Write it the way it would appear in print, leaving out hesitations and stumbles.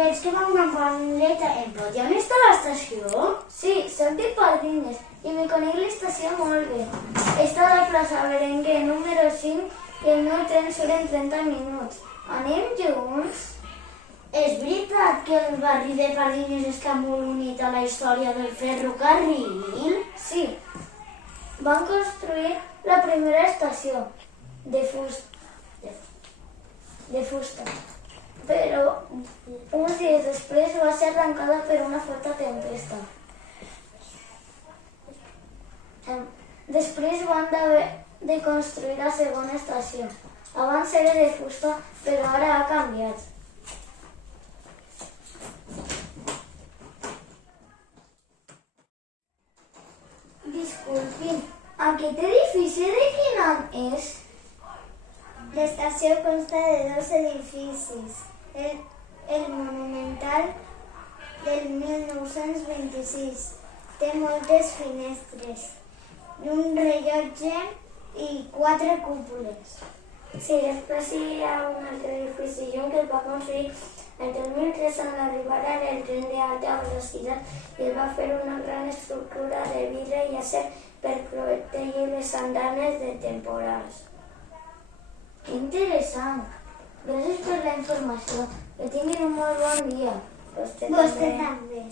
Veig que va una bandoleta. Em pot dir on està l'estació? Sí, soc de Pardines i me conec l'estació molt bé. Està a la plaça Berenguer número 5 i el meu tren surt en 30 minuts. Anem junts? És veritat que el barri de Pardines està molt unit a la història del ferrocarril? Sí. Van construir la primera estació de fusta. Però uns dies després va ser arrencada per una forta tempesta. Després van haver de construir la segona estació. Abans era de fusta, però ara ha canviat. Disculpin, aquest edifici de quin any és? L'estació consta de 2 edificis. El monumental del 1926 té moltes finestres, un rellotge i 4 cúpules. Sí, després hi ha un altre edifici que el va construir en 2003 amb l'arribada del tren d'alta velocitat i el va fer una gran estructura de vidre i acer per protegir les andanes de temporals. Que interessant! Gràcies per la informació. Que tinguin un molt bon dia. Vostè també.